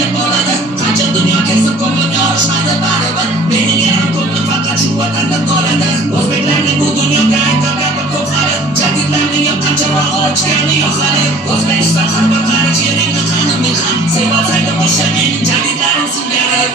yapıladı. Kaça dünya kesip kovunuyor şaydı barabın. Benim yarım kolum fakat şu vatanda doladı. Özbeklerning bu dünya gayet gapı ko'pari. Jadidlarning yoqqancha va ochgani yo'q hali. O'zbekiston har bir qarich yeringni qanim mehnat. Sevolsaydim o'sha mening jadidlarim singari.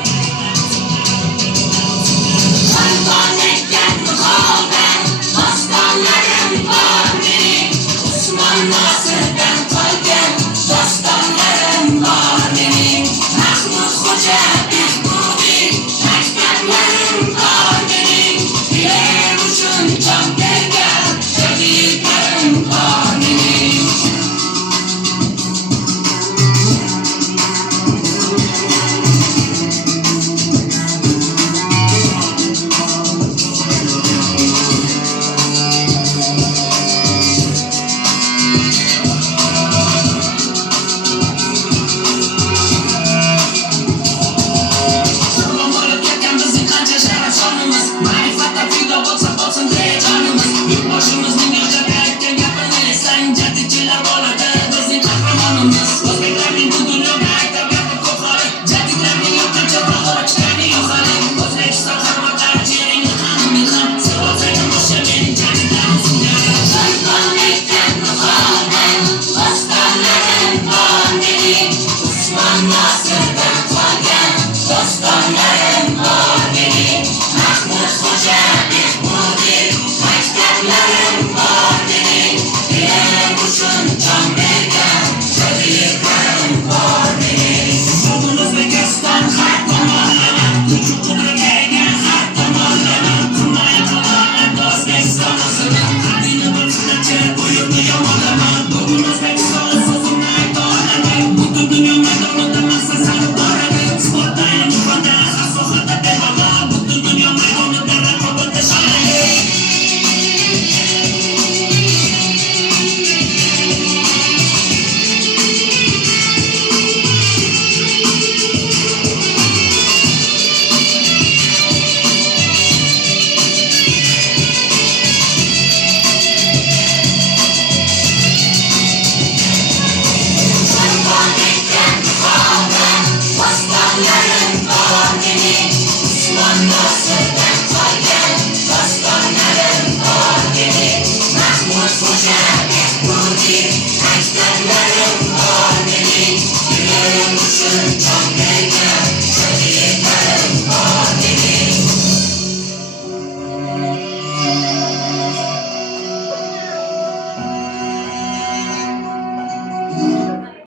Ajdodlarim bor mening, dilim uchun jon bergan.